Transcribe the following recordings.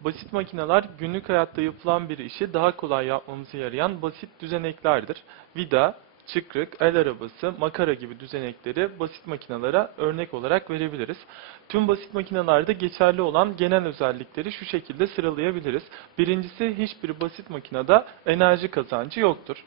Basit makineler günlük hayatta yapılan bir işi daha kolay yapmamıza yarayan basit düzeneklerdir. Vida, çıkrık, el arabası, makara gibi düzenekleri basit makinelere örnek olarak verebiliriz. Tüm basit makinelerde geçerli olan genel özellikleri şu şekilde sıralayabiliriz. Birincisi hiçbir basit makinede enerji kazancı yoktur.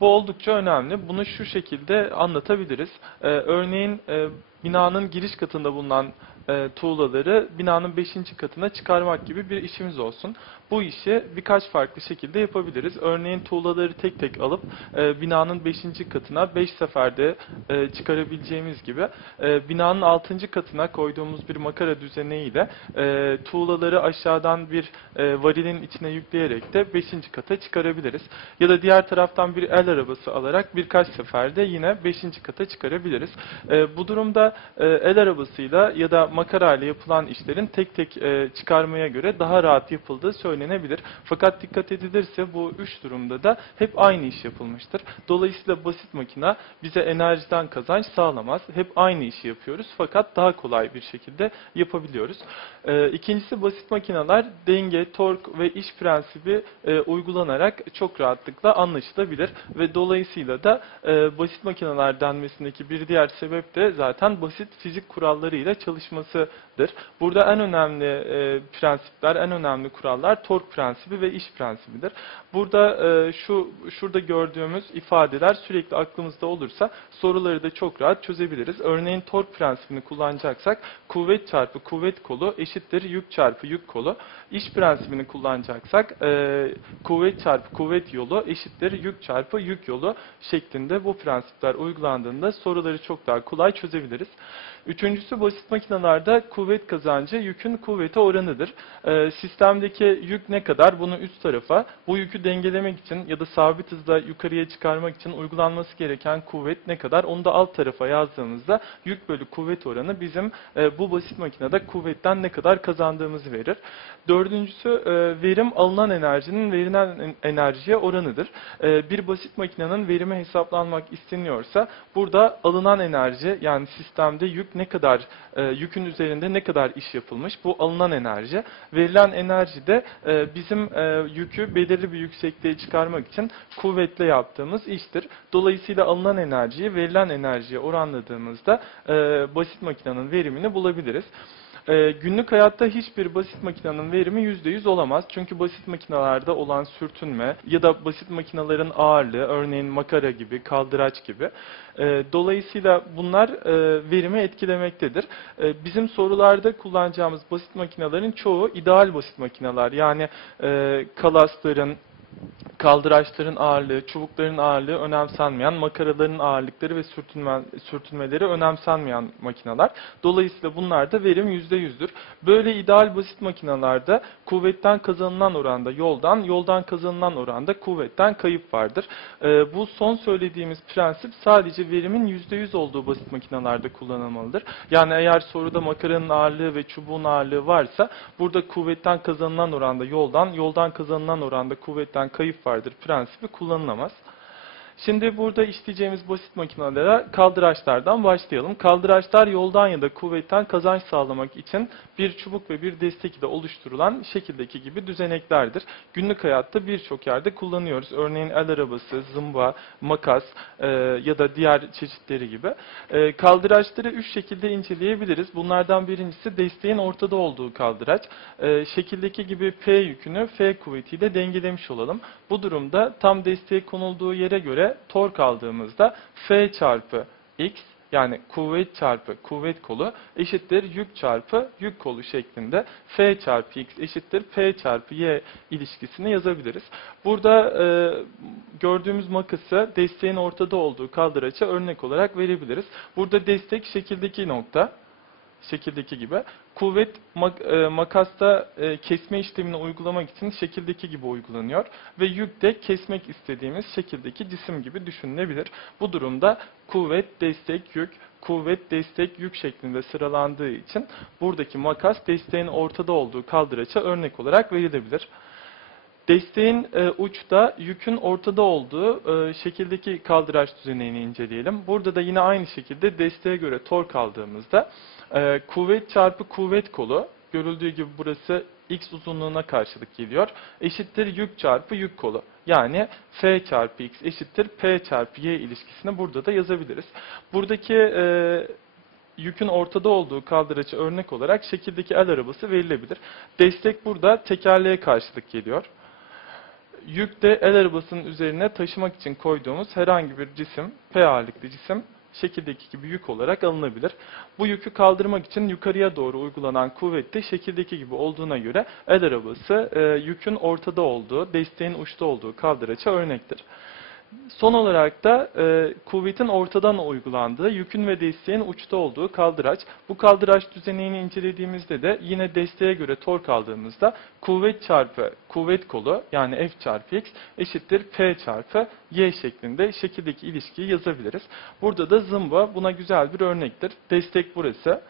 Bu oldukça önemli. Bunu şu şekilde anlatabiliriz. Ee, örneğin e, binanın giriş katında bulunan e, tuğlaları binanın 5. katına çıkarmak gibi bir işimiz olsun. Bu işi birkaç farklı şekilde yapabiliriz. Örneğin tuğlaları tek tek alıp e, binanın 5. katına 5 seferde e, çıkarabileceğimiz gibi e, binanın 6. katına koyduğumuz bir makara düzeneğiyle e, tuğlaları aşağıdan bir e, varilin içine yükleyerek de 5. kata çıkarabiliriz. Ya da diğer taraftan bir el arabası alarak birkaç seferde yine 5. kata çıkarabiliriz. E, bu durumda e, el arabasıyla ya da makara ile yapılan işlerin tek tek e, çıkarmaya göre daha rahat yapıldığı söylenebilir. Fakat dikkat edilirse bu üç durumda da hep aynı iş yapılmıştır. Dolayısıyla basit makina bize enerjiden kazanç sağlamaz. Hep aynı işi yapıyoruz fakat daha kolay bir şekilde yapabiliyoruz. E, ikincisi basit makineler denge, tork ve iş prensibi e, uygulanarak çok rahatlıkla anlaşılabilir ve dolayısıyla da e, basit makineler denmesindeki bir diğer sebep de zaten basit fizik kurallarıyla çalışmasıdır. Burada en önemli e, prensipler, en önemli kurallar tork prensibi ve iş prensibidir. Burada e, şu şurada gördüğümüz ifadeler sürekli aklımızda olursa soruları da çok rahat çözebiliriz. Örneğin tork prensibini kullanacaksak kuvvet çarpı kuvvet kolu eşittir yük çarpı yük kolu. İş prensibini kullanacaksak e, kuvvet çarpı kuvvet yolu eşittir yük çarpı yük yolu şeklinde bu prensipler uygulandığında soruları çok daha kolay çözebiliriz. this. Üçüncüsü basit makinelerde kuvvet kazancı yükün kuvvete oranıdır. Ee, sistemdeki yük ne kadar bunu üst tarafa, bu yükü dengelemek için ya da sabit hızla yukarıya çıkarmak için uygulanması gereken kuvvet ne kadar onu da alt tarafa yazdığımızda yük bölü kuvvet oranı bizim e, bu basit makinede kuvvetten ne kadar kazandığımızı verir. Dördüncüsü e, verim alınan enerjinin verilen en- enerjiye oranıdır. E, bir basit makinenin verimi hesaplanmak isteniyorsa burada alınan enerji yani sistemde yük ne kadar e, yükün üzerinde ne kadar iş yapılmış bu alınan enerji. Verilen enerji de e, bizim e, yükü belirli bir yüksekliğe çıkarmak için kuvvetle yaptığımız iştir. Dolayısıyla alınan enerjiyi verilen enerjiye oranladığımızda e, basit makinenin verimini bulabiliriz. Ee, günlük hayatta hiçbir basit makinenin verimi %100 olamaz. Çünkü basit makinelerde olan sürtünme ya da basit makinelerin ağırlığı, örneğin makara gibi, kaldıraç gibi. Ee, dolayısıyla bunlar e, verimi etkilemektedir. Ee, bizim sorularda kullanacağımız basit makinelerin çoğu ideal basit makineler. Yani e, kalasların, kaldıraçların ağırlığı, çubukların ağırlığı önemsenmeyen, makaraların ağırlıkları ve sürtünme, sürtünmeleri önemsenmeyen makineler. Dolayısıyla bunlarda verim %100'dür. Böyle ideal basit makinalarda kuvvetten kazanılan oranda yoldan, yoldan kazanılan oranda kuvvetten kayıp vardır. Ee, bu son söylediğimiz prensip sadece verimin %100 olduğu basit makinalarda kullanılmalıdır. Yani eğer soruda makaranın ağırlığı ve çubuğun ağırlığı varsa burada kuvvetten kazanılan oranda yoldan, yoldan kazanılan oranda kuvvetten kayıp vardır prensibi kullanılamaz. Şimdi burada işleyeceğimiz basit makinelere kaldıraçlardan başlayalım. Kaldıraçlar yoldan ya da kuvvetten kazanç sağlamak için bir çubuk ve bir destek ile oluşturulan şekildeki gibi düzeneklerdir. Günlük hayatta birçok yerde kullanıyoruz. Örneğin el arabası, zımba, makas e, ya da diğer çeşitleri gibi. E, kaldıraçları üç şekilde inceleyebiliriz. Bunlardan birincisi desteğin ortada olduğu kaldıraç. E, şekildeki gibi P yükünü F kuvvetiyle dengelemiş olalım. Bu durumda tam desteğe konulduğu yere göre tork aldığımızda F çarpı X yani kuvvet çarpı kuvvet kolu eşittir yük çarpı yük kolu şeklinde F çarpı X eşittir P çarpı Y ilişkisini yazabiliriz. Burada e, gördüğümüz makası desteğin ortada olduğu kaldıraça örnek olarak verebiliriz. Burada destek şekildeki nokta şekildeki gibi. Kuvvet mak- e, makasta e, kesme işlemini uygulamak için şekildeki gibi uygulanıyor ve yük de kesmek istediğimiz şekildeki cisim gibi düşünülebilir. Bu durumda kuvvet, destek, yük, kuvvet, destek, yük şeklinde sıralandığı için buradaki makas desteğin ortada olduğu kaldıraça örnek olarak verilebilir. Desteğin e, uçta, yükün ortada olduğu e, şekildeki kaldıraç düzenini inceleyelim. Burada da yine aynı şekilde desteğe göre tork aldığımızda e, kuvvet çarpı kuvvet kolu, görüldüğü gibi burası x uzunluğuna karşılık geliyor. Eşittir yük çarpı yük kolu. Yani f çarpı x eşittir p çarpı y ilişkisini burada da yazabiliriz. Buradaki e, yükün ortada olduğu kaldıraçı örnek olarak şekildeki el arabası verilebilir. Destek burada tekerleğe karşılık geliyor. Yük de el arabasının üzerine taşımak için koyduğumuz herhangi bir cisim, P ağırlıklı cisim şekildeki gibi yük olarak alınabilir. Bu yükü kaldırmak için yukarıya doğru uygulanan kuvvet de şekildeki gibi olduğuna göre el arabası e, yükün ortada olduğu, desteğin uçta olduğu kaldıraça örnektir. Son olarak da e, kuvvetin ortadan uygulandığı, yükün ve desteğin uçta olduğu kaldıraç. Bu kaldıraç düzenini incelediğimizde de yine desteğe göre tork aldığımızda kuvvet çarpı kuvvet kolu yani F çarpı X eşittir P çarpı Y şeklinde şekildeki ilişkiyi yazabiliriz. Burada da zımba buna güzel bir örnektir. Destek burası.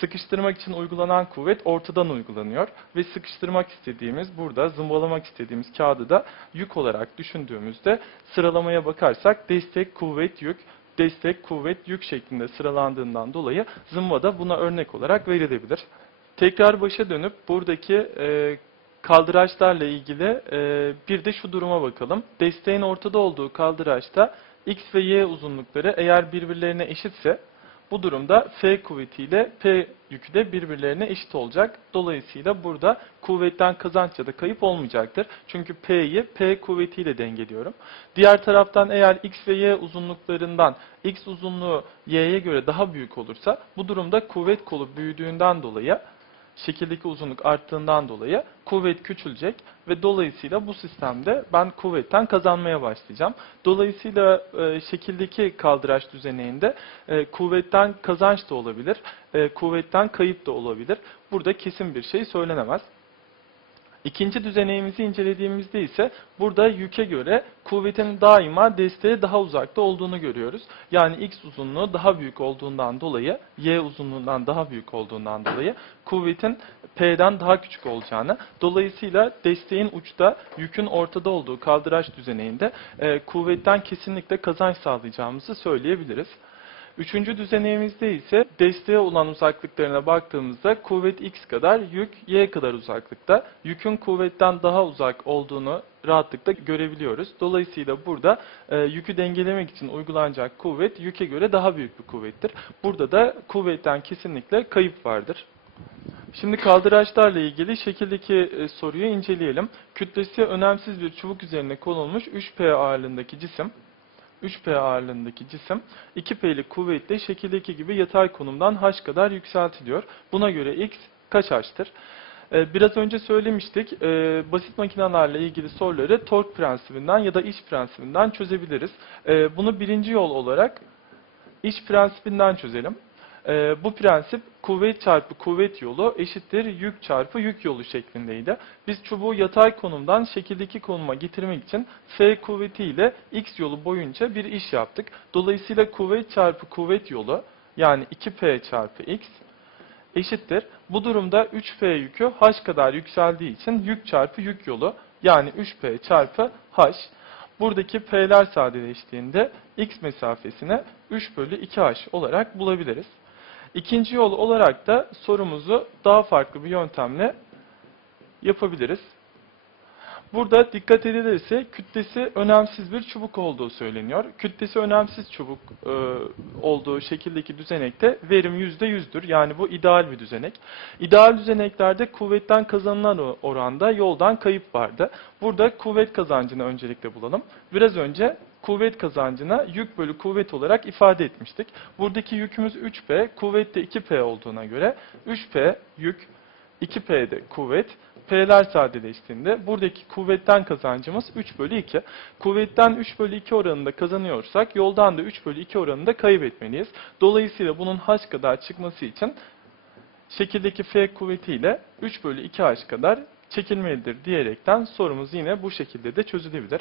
Sıkıştırmak için uygulanan kuvvet ortadan uygulanıyor ve sıkıştırmak istediğimiz burada zımbalamak istediğimiz kağıdı da yük olarak düşündüğümüzde sıralamaya bakarsak destek kuvvet yük destek kuvvet yük şeklinde sıralandığından dolayı zımba da buna örnek olarak verilebilir. Tekrar başa dönüp buradaki e, kaldıraçlarla ilgili e, bir de şu duruma bakalım. Desteğin ortada olduğu kaldıraçta x ve y uzunlukları eğer birbirlerine eşitse bu durumda F kuvveti ile P yükü de birbirlerine eşit olacak. Dolayısıyla burada kuvvetten kazanç ya da kayıp olmayacaktır. Çünkü P'yi P kuvvetiyle dengeliyorum. Diğer taraftan eğer X ve Y uzunluklarından X uzunluğu Y'ye göre daha büyük olursa bu durumda kuvvet kolu büyüdüğünden dolayı şekildeki uzunluk arttığından dolayı kuvvet küçülecek ve dolayısıyla bu sistemde ben kuvvetten kazanmaya başlayacağım. Dolayısıyla e, şekildeki kaldıraç düzeninde e, kuvvetten kazanç da olabilir, e, kuvvetten kayıp da olabilir. Burada kesin bir şey söylenemez. İkinci düzeneğimizi incelediğimizde ise burada yüke göre kuvvetin daima desteğe daha uzakta olduğunu görüyoruz. Yani x uzunluğu daha büyük olduğundan dolayı, y uzunluğundan daha büyük olduğundan dolayı kuvvetin p'den daha küçük olacağını, dolayısıyla desteğin uçta, yükün ortada olduğu kaldıraç düzeneğinde e, kuvvetten kesinlikle kazanç sağlayacağımızı söyleyebiliriz. Üçüncü düzeneğimizde ise desteğe olan uzaklıklarına baktığımızda kuvvet x kadar, yük y kadar uzaklıkta. Yükün kuvvetten daha uzak olduğunu rahatlıkla görebiliyoruz. Dolayısıyla burada e, yükü dengelemek için uygulanacak kuvvet yüke göre daha büyük bir kuvvettir. Burada da kuvvetten kesinlikle kayıp vardır. Şimdi kaldıraçlarla ilgili şekildeki e, soruyu inceleyelim. Kütlesi önemsiz bir çubuk üzerine konulmuş 3P ağırlığındaki cisim 3P ağırlığındaki cisim 2P'lik kuvvetle şekildeki gibi yatay konumdan h kadar yükseltiliyor. Buna göre x kaç h'tır? Ee, Biraz önce söylemiştik, e, basit makinelerle ilgili soruları tork prensibinden ya da iş prensibinden çözebiliriz. E, Bunu birinci yol olarak iş prensibinden çözelim. E, Bu prensip kuvvet çarpı kuvvet yolu eşittir yük çarpı yük yolu şeklindeydi. Biz çubuğu yatay konumdan şekildeki konuma getirmek için F kuvveti ile X yolu boyunca bir iş yaptık. Dolayısıyla kuvvet çarpı kuvvet yolu yani 2P çarpı X eşittir. Bu durumda 3P yükü H kadar yükseldiği için yük çarpı yük yolu yani 3P çarpı H. Buradaki P'ler sadeleştiğinde X mesafesini 3 bölü 2H olarak bulabiliriz. İkinci yol olarak da sorumuzu daha farklı bir yöntemle yapabiliriz. Burada dikkat edilirse kütlesi önemsiz bir çubuk olduğu söyleniyor. Kütlesi önemsiz çubuk e, olduğu şekildeki düzenekte verim %100'dür. Yani bu ideal bir düzenek. İdeal düzeneklerde kuvvetten kazanılan oranda yoldan kayıp vardı. Burada kuvvet kazancını öncelikle bulalım. Biraz önce kuvvet kazancına yük bölü kuvvet olarak ifade etmiştik. Buradaki yükümüz 3P, kuvvet de 2P olduğuna göre 3P yük, 2P de kuvvet, P'ler sadeleştiğinde buradaki kuvvetten kazancımız 3 bölü 2. Kuvvetten 3 bölü 2 oranında kazanıyorsak yoldan da 3 bölü 2 oranında kaybetmeliyiz. Dolayısıyla bunun H kadar çıkması için şekildeki F kuvvetiyle 3 bölü 2H kadar çekilmelidir diyerekten sorumuz yine bu şekilde de çözülebilir.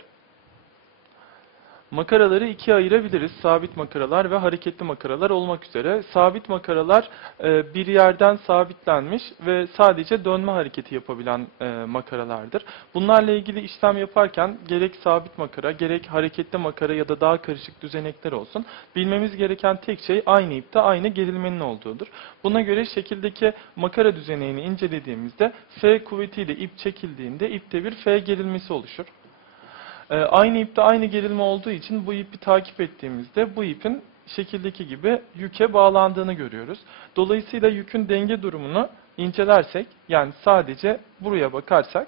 Makaraları ikiye ayırabiliriz. Sabit makaralar ve hareketli makaralar olmak üzere. Sabit makaralar e, bir yerden sabitlenmiş ve sadece dönme hareketi yapabilen e, makaralardır. Bunlarla ilgili işlem yaparken gerek sabit makara, gerek hareketli makara ya da daha karışık düzenekler olsun. Bilmemiz gereken tek şey aynı ipte aynı gerilmenin olduğudur. Buna göre şekildeki makara düzeneğini incelediğimizde F kuvvetiyle ip çekildiğinde ipte bir F gerilmesi oluşur. Ee, aynı ipte aynı gerilme olduğu için bu ipi takip ettiğimizde bu ipin şekildeki gibi yüke bağlandığını görüyoruz. Dolayısıyla yükün denge durumunu incelersek yani sadece buraya bakarsak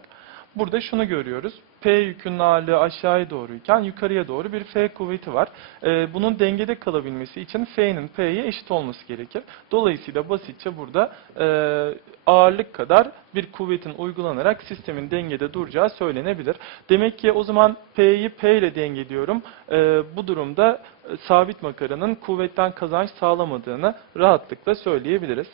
burada şunu görüyoruz. P yükünün ağırlığı aşağıya doğruyken yukarıya doğru bir F kuvveti var. Ee, bunun dengede kalabilmesi için F'nin P'ye eşit olması gerekir. Dolayısıyla basitçe burada e, ağırlık kadar bir kuvvetin uygulanarak sistemin dengede duracağı söylenebilir. Demek ki o zaman P'yi P ile dengeliyorum. Ee, bu durumda e, sabit makaranın kuvvetten kazanç sağlamadığını rahatlıkla söyleyebiliriz.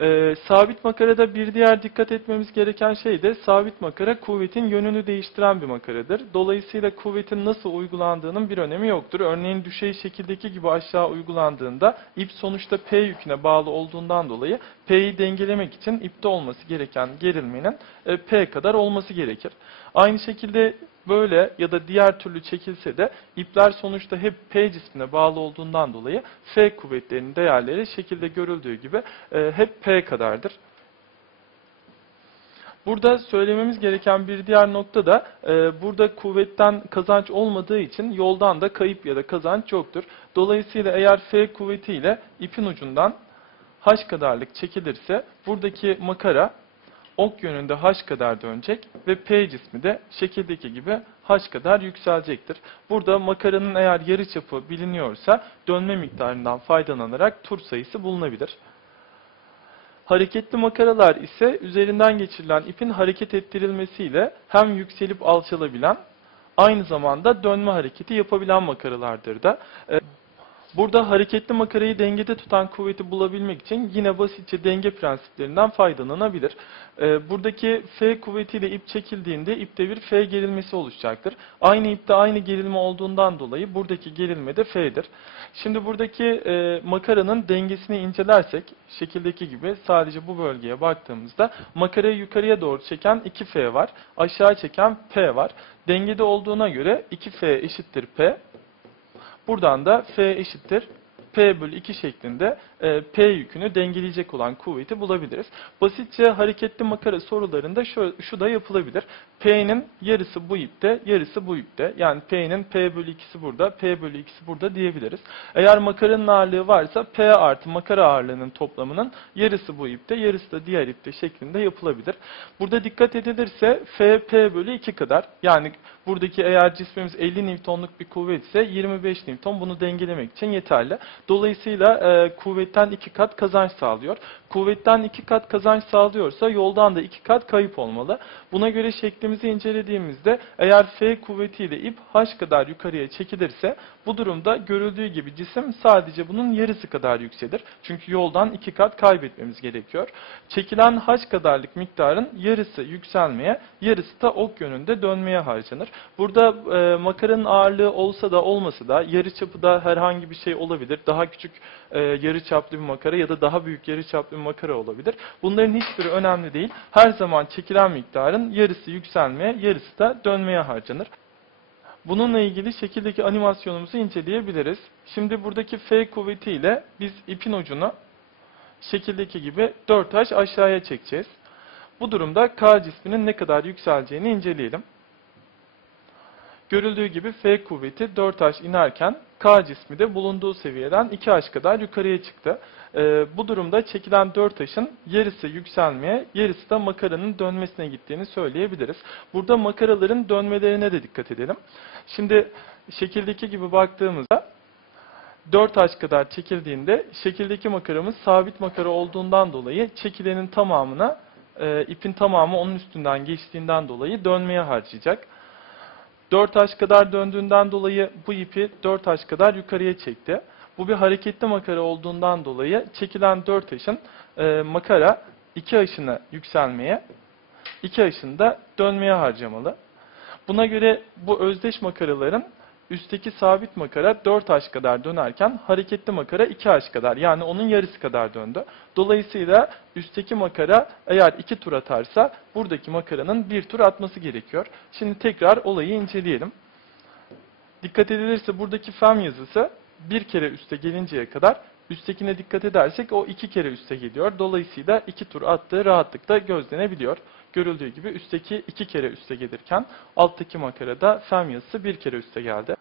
Ee, sabit makarada bir diğer dikkat etmemiz gereken şey de sabit makara kuvvetin yönünü değiştiren bir makaradır. Dolayısıyla kuvvetin nasıl uygulandığının bir önemi yoktur. Örneğin düşey şekildeki gibi aşağı uygulandığında ip sonuçta P yüküne bağlı olduğundan dolayı P'yi dengelemek için ipte olması gereken gerilmenin e, P kadar olması gerekir. Aynı şekilde böyle ya da diğer türlü çekilse de ipler sonuçta hep P cismine bağlı olduğundan dolayı F kuvvetlerinin değerleri şekilde görüldüğü gibi e, hep P kadardır. Burada söylememiz gereken bir diğer nokta da e, burada kuvvetten kazanç olmadığı için yoldan da kayıp ya da kazanç yoktur. Dolayısıyla eğer F kuvvetiyle ipin ucundan H kadarlık çekilirse buradaki makara ok yönünde H kadar dönecek ve P cismi de şekildeki gibi H kadar yükselecektir. Burada makaranın eğer yarıçapı biliniyorsa dönme miktarından faydalanarak tur sayısı bulunabilir. Hareketli makaralar ise üzerinden geçirilen ipin hareket ettirilmesiyle hem yükselip alçalabilen aynı zamanda dönme hareketi yapabilen makaralardır da. Burada hareketli makarayı dengede tutan kuvveti bulabilmek için yine basitçe denge prensiplerinden faydalanabilir. Ee, buradaki F kuvvetiyle ip çekildiğinde ipte bir F gerilmesi oluşacaktır. Aynı ipte aynı gerilme olduğundan dolayı buradaki gerilme de F'dir. Şimdi buradaki e, makaranın dengesini incelersek şekildeki gibi sadece bu bölgeye baktığımızda makarayı yukarıya doğru çeken 2F var. Aşağı çeken P var. Dengede olduğuna göre 2F eşittir P. Buradan da F eşittir P bölü 2 şeklinde e, P yükünü dengeleyecek olan kuvveti bulabiliriz. Basitçe hareketli makara sorularında şu, şu da yapılabilir. P'nin yarısı bu ipte, yarısı bu ipte. Yani P'nin P bölü 2'si burada, P bölü 2'si burada diyebiliriz. Eğer makaranın ağırlığı varsa P artı makara ağırlığının toplamının yarısı bu ipte, yarısı da diğer ipte şeklinde yapılabilir. Burada dikkat edilirse F, P bölü 2 kadar. Yani buradaki eğer cismimiz 50 Newton'luk bir kuvvet ise 25 Newton bunu dengelemek için yeterli. Dolayısıyla e, kuvvetten iki kat kazanç sağlıyor. Kuvvetten iki kat kazanç sağlıyorsa yoldan da iki kat kayıp olmalı. Buna göre şeklimizi incelediğimizde eğer F kuvvetiyle ip H kadar yukarıya çekilirse bu durumda görüldüğü gibi cisim sadece bunun yarısı kadar yükselir. Çünkü yoldan iki kat kaybetmemiz gerekiyor. Çekilen H kadarlık miktarın yarısı yükselmeye, yarısı da ok yönünde dönmeye harcanır. Burada e, makaranın ağırlığı olsa da olmasa da yarı çapı da herhangi bir şey olabilir. Daha küçük e, yarı çaplı bir makara ya da daha büyük yarı çaplı bir makara olabilir. Bunların hiçbiri önemli değil. Her zaman çekilen miktarın yarısı yükselmeye, yarısı da dönmeye harcanır. Bununla ilgili şekildeki animasyonumuzu inceleyebiliriz. Şimdi buradaki F kuvvetiyle biz ipin ucunu şekildeki gibi 4H aşağıya çekeceğiz. Bu durumda K cisminin ne kadar yükseleceğini inceleyelim. Görüldüğü gibi F kuvveti 4H inerken K cismi de bulunduğu seviyeden 2H kadar yukarıya çıktı. Ee, bu durumda çekilen 4H'ın yarısı yükselmeye, yarısı da makaranın dönmesine gittiğini söyleyebiliriz. Burada makaraların dönmelerine de dikkat edelim. Şimdi şekildeki gibi baktığımızda 4H kadar çekildiğinde şekildeki makaramız sabit makara olduğundan dolayı çekilenin tamamına e, ipin tamamı onun üstünden geçtiğinden dolayı dönmeye harcayacak. 4H kadar döndüğünden dolayı bu ipi 4H kadar yukarıya çekti. Bu bir hareketli makara olduğundan dolayı çekilen 4H'ın e, makara 2H'ını yükselmeye, 2H'ını da dönmeye harcamalı. Buna göre bu özdeş makaraların üstteki sabit makara 4H kadar dönerken hareketli makara 2H kadar yani onun yarısı kadar döndü. Dolayısıyla üstteki makara eğer 2 tur atarsa buradaki makaranın 1 tur atması gerekiyor. Şimdi tekrar olayı inceleyelim. Dikkat edilirse buradaki fem yazısı bir kere üste gelinceye kadar üsttekine dikkat edersek o iki kere üste geliyor. Dolayısıyla iki tur attığı rahatlıkla gözlenebiliyor. Görüldüğü gibi üstteki iki kere üste gelirken alttaki makarada fem yazısı bir kere üste geldi.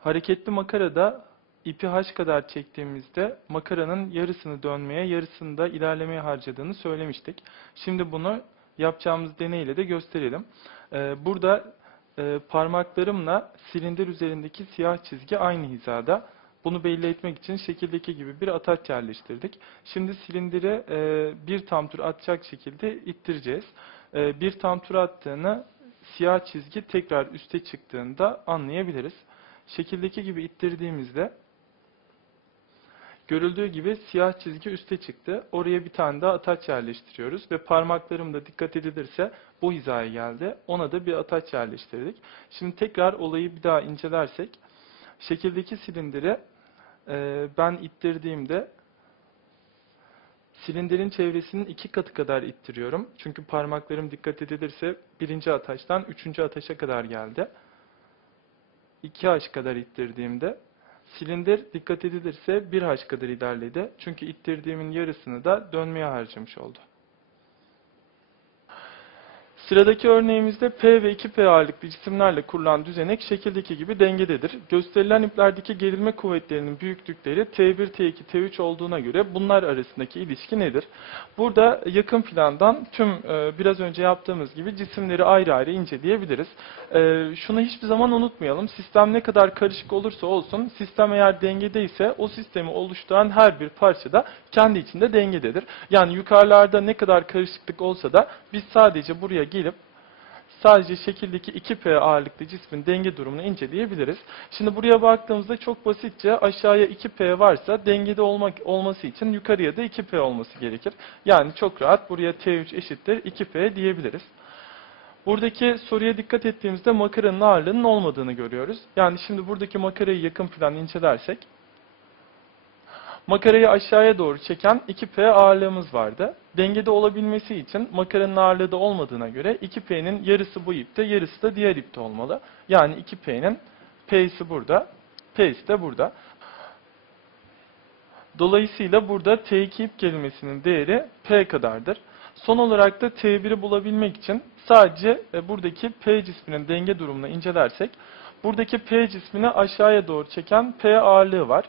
Hareketli makarada ipi h kadar çektiğimizde makaranın yarısını dönmeye, yarısını da ilerlemeye harcadığını söylemiştik. Şimdi bunu yapacağımız deneyle de gösterelim. Ee, burada e, parmaklarımla silindir üzerindeki siyah çizgi aynı hizada. Bunu belli etmek için şekildeki gibi bir ataç yerleştirdik. Şimdi silindiri e, bir tam tur atacak şekilde ittireceğiz. E, bir tam tur attığını siyah çizgi tekrar üste çıktığında anlayabiliriz. Şekildeki gibi ittirdiğimizde görüldüğü gibi siyah çizgi üste çıktı. Oraya bir tane daha ataç yerleştiriyoruz ve parmaklarım da dikkat edilirse bu hizaya geldi. Ona da bir ataç yerleştirdik. Şimdi tekrar olayı bir daha incelersek şekildeki silindiri e, ben ittirdiğimde silindirin çevresinin iki katı kadar ittiriyorum. Çünkü parmaklarım dikkat edilirse birinci ataştan üçüncü ataşa kadar geldi. 2H kadar ittirdiğimde silindir dikkat edilirse 1H kadar ilerledi. Çünkü ittirdiğimin yarısını da dönmeye harcamış oldu. Sıradaki örneğimizde P ve 2P ağırlıklı cisimlerle kurulan düzenek şekildeki gibi dengededir. Gösterilen iplerdeki gerilme kuvvetlerinin büyüklükleri T1, T2, T3 olduğuna göre bunlar arasındaki ilişki nedir? Burada yakın plandan tüm e, biraz önce yaptığımız gibi cisimleri ayrı ayrı inceleyebiliriz. E, şunu hiçbir zaman unutmayalım. Sistem ne kadar karışık olursa olsun, sistem eğer dengedeyse o sistemi oluşturan her bir parça da kendi içinde dengededir. Yani yukarılarda ne kadar karışıklık olsa da biz sadece buraya gelip sadece şekildeki 2P ağırlıklı cismin denge durumunu inceleyebiliriz. Şimdi buraya baktığımızda çok basitçe aşağıya 2P varsa dengede olmak olması için yukarıya da 2P olması gerekir. Yani çok rahat buraya T3 eşittir 2P diyebiliriz. Buradaki soruya dikkat ettiğimizde makaranın ağırlığının olmadığını görüyoruz. Yani şimdi buradaki makarayı yakın plan incelersek makarayı aşağıya doğru çeken 2P ağırlığımız vardı. Dengede olabilmesi için makaranın ağırlığı da olmadığına göre 2P'nin yarısı bu ipte, yarısı da diğer ipte olmalı. Yani 2P'nin P'si burada, P'si de burada. Dolayısıyla burada T2 ip kelimesinin değeri P kadardır. Son olarak da T1'i bulabilmek için sadece e, buradaki P cisminin denge durumunu incelersek, buradaki P cismini aşağıya doğru çeken P ağırlığı var.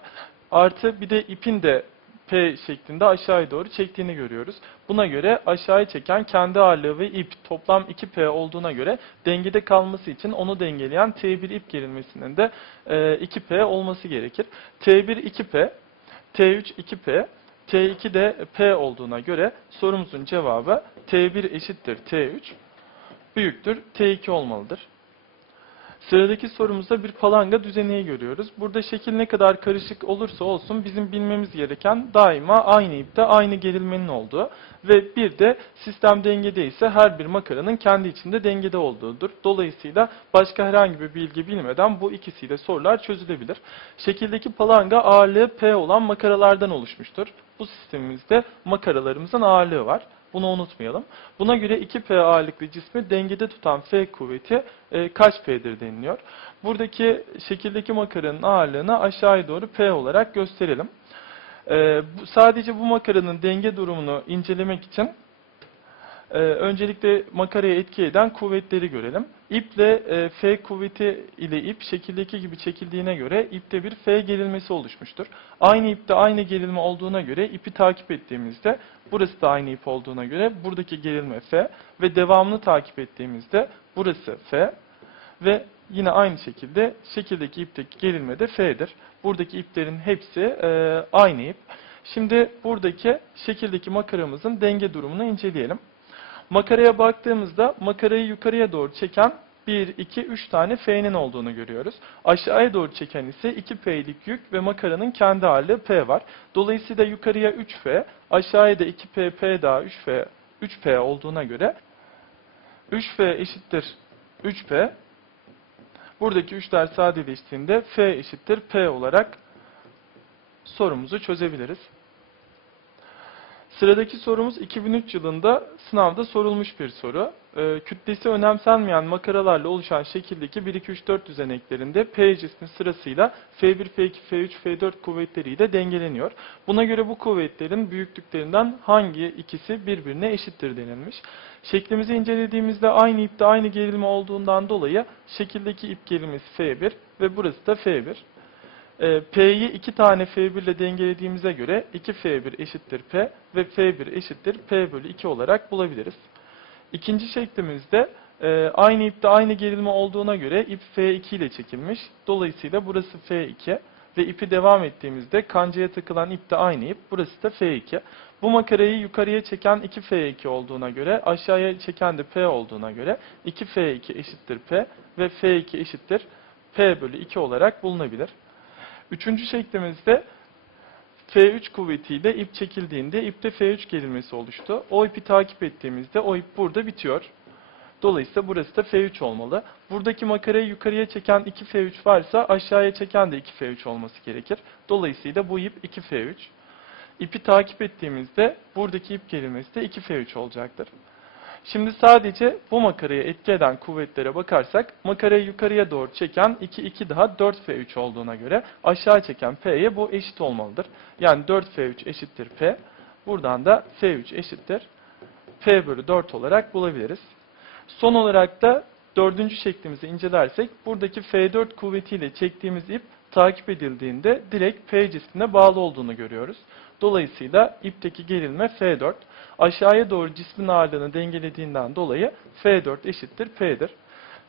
Artı bir de ipin de P şeklinde aşağıya doğru çektiğini görüyoruz. Buna göre aşağıya çeken kendi ağırlığı ve ip toplam 2P olduğuna göre dengede kalması için onu dengeleyen T1 ip gerilmesinin de e, 2P olması gerekir. T1 2P, T3 2P, T2 de P olduğuna göre sorumuzun cevabı T1 eşittir T3 büyüktür T2 olmalıdır. Sıradaki sorumuzda bir palanga düzeneği görüyoruz. Burada şekil ne kadar karışık olursa olsun bizim bilmemiz gereken daima aynı ipte aynı gerilmenin olduğu ve bir de sistem dengede ise her bir makaranın kendi içinde dengede olduğudur. Dolayısıyla başka herhangi bir bilgi bilmeden bu ikisiyle sorular çözülebilir. Şekildeki palanga ağırlığı P olan makaralardan oluşmuştur. Bu sistemimizde makaralarımızın ağırlığı var. Bunu unutmayalım. Buna göre 2P ağırlıklı cismi dengede tutan F kuvveti e, kaç P'dir deniliyor. Buradaki şekildeki makaranın ağırlığını aşağıya doğru P olarak gösterelim. E, bu, sadece bu makaranın denge durumunu incelemek için e, öncelikle makaraya etki eden kuvvetleri görelim. İple e, F kuvveti ile ip şekildeki gibi çekildiğine göre ipte bir F gerilmesi oluşmuştur. Aynı ipte aynı gerilme olduğuna göre ipi takip ettiğimizde burası da aynı ip olduğuna göre buradaki gerilme F ve devamını takip ettiğimizde burası F ve yine aynı şekilde şekildeki ipteki gerilme de F'dir. Buradaki iplerin hepsi e, aynı ip. Şimdi buradaki şekildeki makaramızın denge durumunu inceleyelim. Makaraya baktığımızda makarayı yukarıya doğru çeken 1, 2, 3 tane F'nin olduğunu görüyoruz. Aşağıya doğru çeken ise 2P'lik yük ve makaranın kendi ağırlığı P var. Dolayısıyla yukarıya 3F, aşağıya da 2P, P daha 3F, 3P olduğuna göre 3F eşittir 3P. Buradaki üçler sadeleştiğinde F eşittir P olarak sorumuzu çözebiliriz. Sıradaki sorumuz 2003 yılında sınavda sorulmuş bir soru. Ee, kütlesi önemsenmeyen makaralarla oluşan şekildeki 1, 2, 3, 4 düzeneklerinde P cismi sırasıyla F1, F2, F3, F4 kuvvetleriyle dengeleniyor. Buna göre bu kuvvetlerin büyüklüklerinden hangi ikisi birbirine eşittir denilmiş. Şeklimizi incelediğimizde aynı ipte aynı gerilme olduğundan dolayı şekildeki ip gerilmesi F1 ve burası da F1. E, P'yi iki tane F1 ile dengelediğimize göre 2F1 eşittir P ve F1 eşittir P bölü 2 olarak bulabiliriz. İkinci şeklimizde e, aynı ipte aynı gerilme olduğuna göre ip F2 ile çekilmiş. Dolayısıyla burası F2 ve ipi devam ettiğimizde kancaya takılan ip de aynı ip. Burası da F2. Bu makarayı yukarıya çeken 2F2 olduğuna göre aşağıya çeken de P olduğuna göre 2F2 eşittir P ve F2 eşittir P bölü 2 olarak bulunabilir. Üçüncü şeklimizde F3 kuvvetiyle ip çekildiğinde ipte F3 gerilmesi oluştu. O ipi takip ettiğimizde o ip burada bitiyor. Dolayısıyla burası da F3 olmalı. Buradaki makarayı yukarıya çeken 2F3 varsa aşağıya çeken de 2F3 olması gerekir. Dolayısıyla bu ip 2F3. İpi takip ettiğimizde buradaki ip gerilmesi de 2F3 olacaktır. Şimdi sadece bu makaraya etki eden kuvvetlere bakarsak makarayı yukarıya doğru çeken 2, 2 daha 4F3 olduğuna göre aşağı çeken P'ye bu eşit olmalıdır. Yani 4F3 eşittir P. Buradan da F3 eşittir P bölü 4 olarak bulabiliriz. Son olarak da dördüncü şeklimizi incelersek buradaki F4 kuvvetiyle çektiğimiz ip takip edildiğinde direkt P cismine bağlı olduğunu görüyoruz. Dolayısıyla ipteki gerilme F4. Aşağıya doğru cismin ağırlığını dengelediğinden dolayı F4 eşittir P'dir.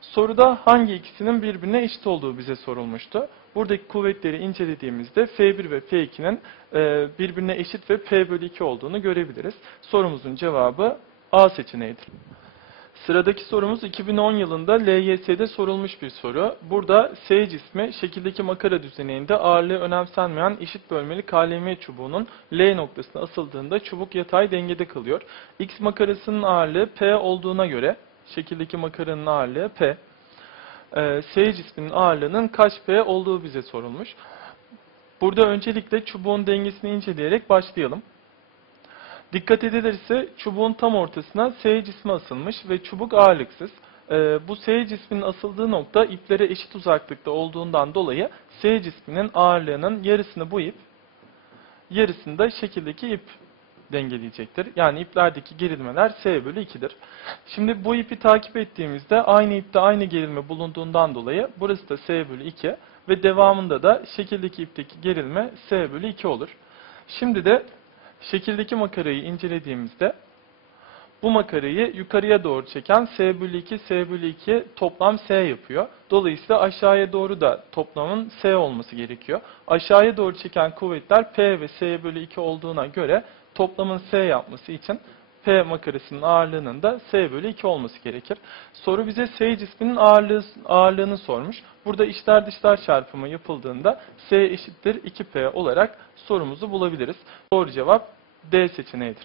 Soruda hangi ikisinin birbirine eşit olduğu bize sorulmuştu. Buradaki kuvvetleri incelediğimizde F1 ve F2'nin e, birbirine eşit ve P bölü 2 olduğunu görebiliriz. Sorumuzun cevabı A seçeneğidir. Sıradaki sorumuz 2010 yılında LYS'de sorulmuş bir soru. Burada S cismi şekildeki makara düzeninde ağırlığı önemsenmeyen eşit bölmeli KLM çubuğunun L noktasına asıldığında çubuk yatay dengede kalıyor. X makarasının ağırlığı P olduğuna göre şekildeki makaranın ağırlığı P. Ee, S cisminin ağırlığının kaç P olduğu bize sorulmuş. Burada öncelikle çubuğun dengesini inceleyerek başlayalım. Dikkat edilirse çubuğun tam ortasına S cismi asılmış ve çubuk ağırlıksız. Ee, bu S cisminin asıldığı nokta iplere eşit uzaklıkta olduğundan dolayı S cisminin ağırlığının yarısını bu ip, yarısını da şekildeki ip dengeleyecektir. Yani iplerdeki gerilmeler S bölü 2'dir. Şimdi bu ipi takip ettiğimizde aynı ipte aynı gerilme bulunduğundan dolayı burası da S bölü 2 ve devamında da şekildeki ipteki gerilme S bölü 2 olur. Şimdi de şekildeki makarayı incelediğimizde bu makarayı yukarıya doğru çeken S bölü 2, S bölü 2 toplam S yapıyor. Dolayısıyla aşağıya doğru da toplamın S olması gerekiyor. Aşağıya doğru çeken kuvvetler P ve S bölü 2 olduğuna göre toplamın S yapması için P makarasının ağırlığının da S bölü 2 olması gerekir. Soru bize S cisminin ağırlığı, ağırlığını sormuş. Burada içler dışlar çarpımı yapıldığında S eşittir 2P olarak sorumuzu bulabiliriz. Doğru cevap D seçeneğidir.